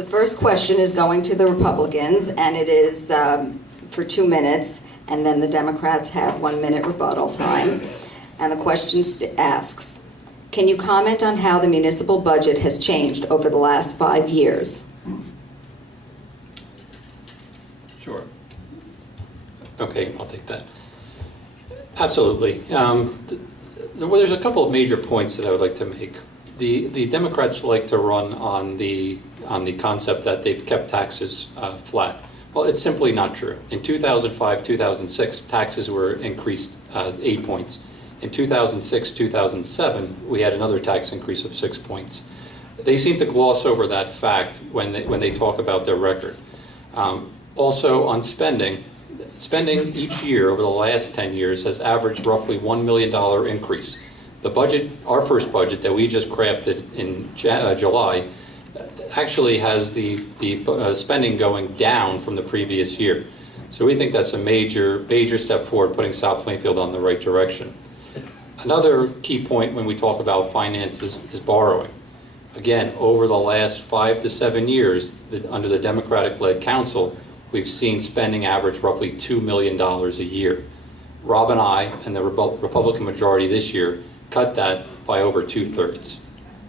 The first question is going to the Republicans, and it is for 2 minutes, and then the Democrats have 1 minute rebuttal time. And the question asks, can you comment on how the municipal budget has changed over the last 5 years? Sure. Okay, I'll take that. Absolutely. There's a couple of major points that I would like to make. The Democrats like to run on the concept that they've kept taxes flat. Well, it's simply not true. In 2005, 2006, taxes were increased 8 points. In 2006, 2007, we had another tax increase of 6 points. They seem to gloss over that fact when they talk about their record. Also on spending each year over the last 10 years has averaged roughly $1 million increase. The budget, our first budget that we just crafted in July, actually has the spending going down from the previous year. So we think that's a major step forward, putting South Plainfield on the right direction. Another key point when we talk about finances is borrowing. Again, over the last 5 to 7 years, under the Democratic-led council, we've seen spending average roughly $2 million a year. Rob and I and the Republican majority this year cut that by over 2/3.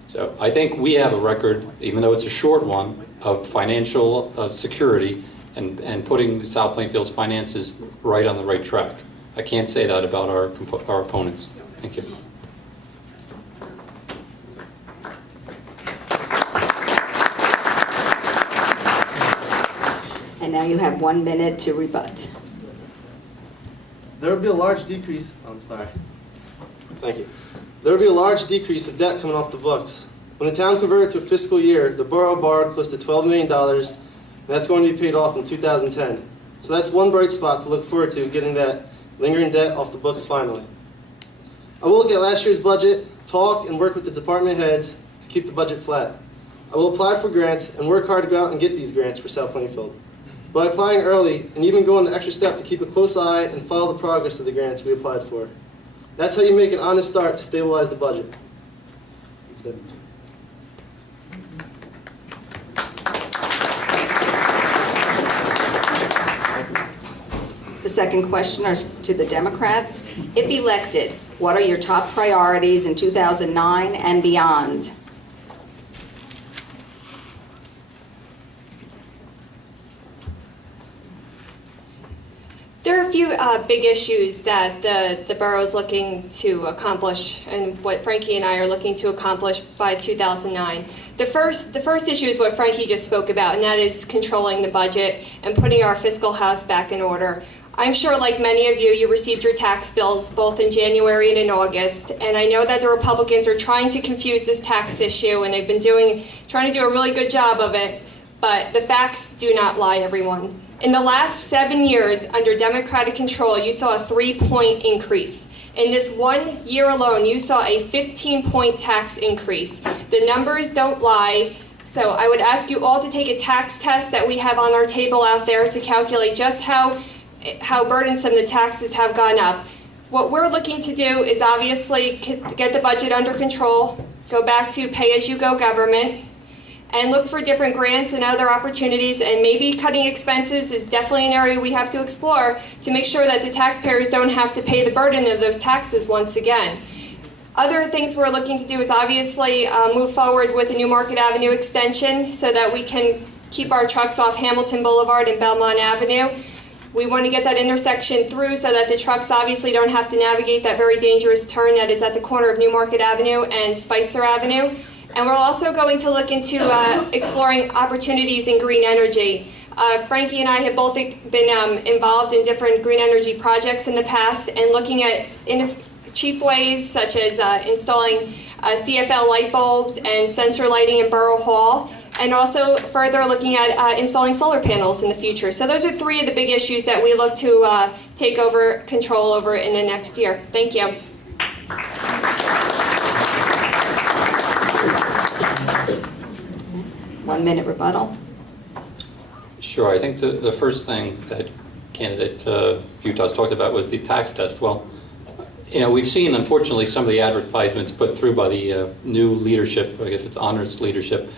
So I think we have a record, even though it's a short one, of financial security and putting South Plainfield's finances right on the right track. I can't say that about our opponents. Thank you. And now you have 1 minute to rebut. There will be a large decrease. I'm sorry. Thank you. There will be a large decrease of debt coming off the books. When the town converted to a fiscal year, the borough borrowed close to $12 million, and that's going to be paid off in 2010. So that's one bright spot to look forward to, getting that lingering debt off the books finally. I will look at last year's budget, talk and work with the department heads to keep the budget flat. I will apply for grants and work hard to go out and get these grants for South Plainfield. By applying early and even going the extra step to keep a close eye and follow the progress of the grants we applied for. That's how you make an honest start to stabilize the budget. That's it. The second question is to the Democrats. If elected, what are your top priorities in 2009 and beyond? There are a few big issues that the borough is looking to accomplish, and what Frankie and I are looking to accomplish by 2009. The first issue is what Frankie just spoke about, and that is controlling the budget and putting our fiscal house back in order. I'm sure, like many of you, you received your tax bills both in January and in August, and I know that the Republicans are trying to confuse this tax issue, and they've been trying to do a really good job of it, but the facts do not lie, everyone. In the last 7 years, under Democratic control, you saw a 3-point increase. In this 1 year alone, you saw a 15-point tax increase. The numbers don't lie, so I would ask you all to take a tax test that we have on our table out there to calculate just how burdensome the taxes have gone up. What we're looking to do is obviously get the budget under control, go back to pay-as-you-go government, and look for different grants and other opportunities, and maybe cutting expenses is definitely an area we have to explore to make sure that the taxpayers don't have to pay the burden of those taxes once again. Other things we're looking to do is obviously move forward with the New Market Avenue extension so that we can keep our trucks off Hamilton Boulevard and Belmont Avenue. We want to get that intersection through so that the trucks obviously don't have to navigate that very dangerous turn that is at the corner of New Market Avenue and Spicer Avenue. And we're also going to look into exploring opportunities in green energy. Frankie and I have both been involved in different green energy projects in the past and looking at cheap ways such as installing CFL light bulbs and sensor lighting in Borough Hall, and also further looking at installing solar panels in the future. So those are 3 of the big issues that we look to take over control over in the next year. Thank you. 1 minute rebuttal. Sure. I think the first thing that candidate Utah's talked about was the tax test. Well, we've seen, unfortunately, some of the advertisements put through by the new leadership, I guess it's honors leadership,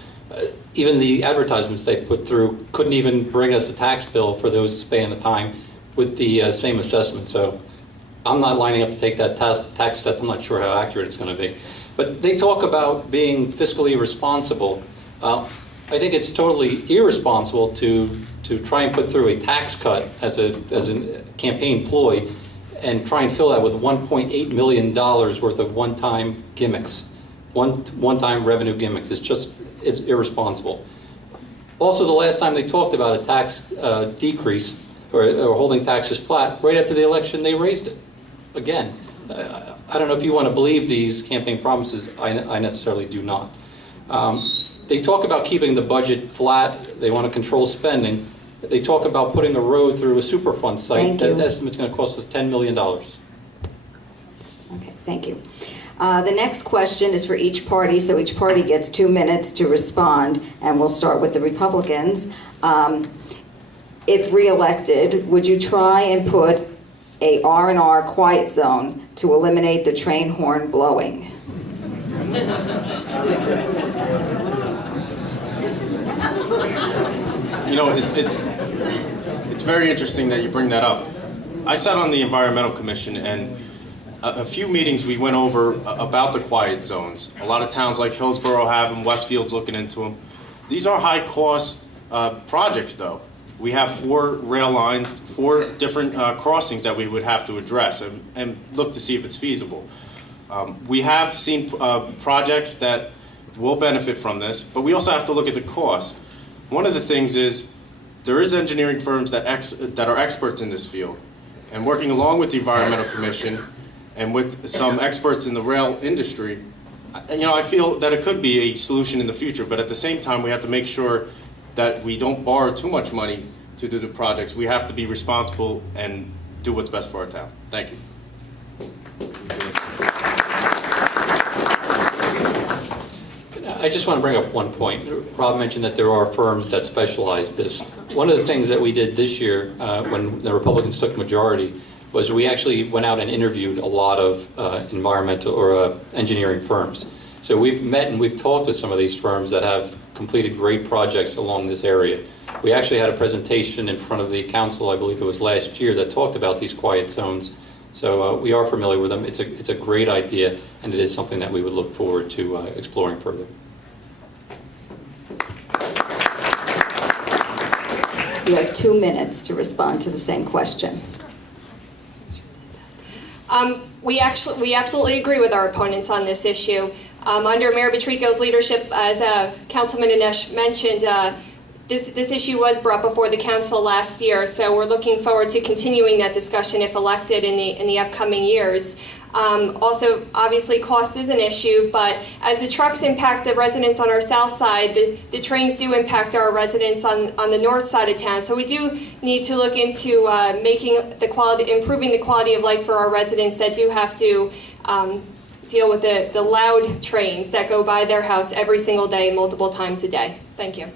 Even the advertisements they put through couldn't even bring us a tax bill for those span of time with the same assessment. So I'm not lining up to take that tax test. I'm not sure how accurate it's going to be. But they talk about being fiscally responsible. I think it's totally irresponsible to try and put through a tax cut as a campaign ploy and try and fill that with $1.8 million worth of one-time gimmicks, one-time revenue gimmicks. It's irresponsible. Also, the last time they talked about a tax decrease or holding taxes flat, right after the election, they raised it again. I don't know if you want to believe these campaign promises. I necessarily do not. They talk about keeping the budget flat. They want to control spending. They talk about putting a road through a Superfund site. That estimate's going to cost us $10 million. Okay, thank you. The next question is for each party, so each party gets 2 minutes to respond, and we'll start with the Republicans. If reelected, would you try and put a R&R quiet zone to eliminate the train horn blowing? You know, it's very interesting that you bring that up. I sat on the Environmental Commission, and a few meetings we went over about the quiet zones. A lot of towns like Hillsborough have them, Westfield's looking into them. These are high-cost projects, though. We have 4 rail lines, 4 different crossings that we would have to address and look to see if it's feasible. We have seen projects that will benefit from this, but we also have to look at the cost. One of the things is there is engineering firms that are experts in this field, and working along with the Environmental Commission and with some experts in the rail industry, you know, I feel that it could be a solution in the future, but at the same time we have to make sure that we don't borrow too much money to do the projects. We have to be responsible and do what's best for our town. Thank you. I just want to bring up one point. Rob mentioned that there are firms that specialize this. One of the things that we did this year when the Republicans took majority was we actually went out and interviewed a lot of environmental or engineering firms. So we've met and we've talked with some of these firms that have completed great projects along this area. We actually had a presentation in front of the council, I believe it was last year, that talked about these quiet zones. So we are familiar with them. It's a great idea, and it is something that we would look forward to exploring further. You have 2 minutes to respond to the same question. We absolutely agree with our opponents on this issue. Under Mayor Batrico's leadership, as Councilman Anesh mentioned, this issue was brought before the council last year, so we're looking forward to continuing that discussion if elected in the upcoming years. Also, obviously, cost is an issue, but as the trucks impact the residents on our south side, the trains do impact our residents on the north side of town. So we do need to look into improving the quality of life for our residents that do have to deal with the loud trains that go by their house every single day, multiple times a day. Thank you.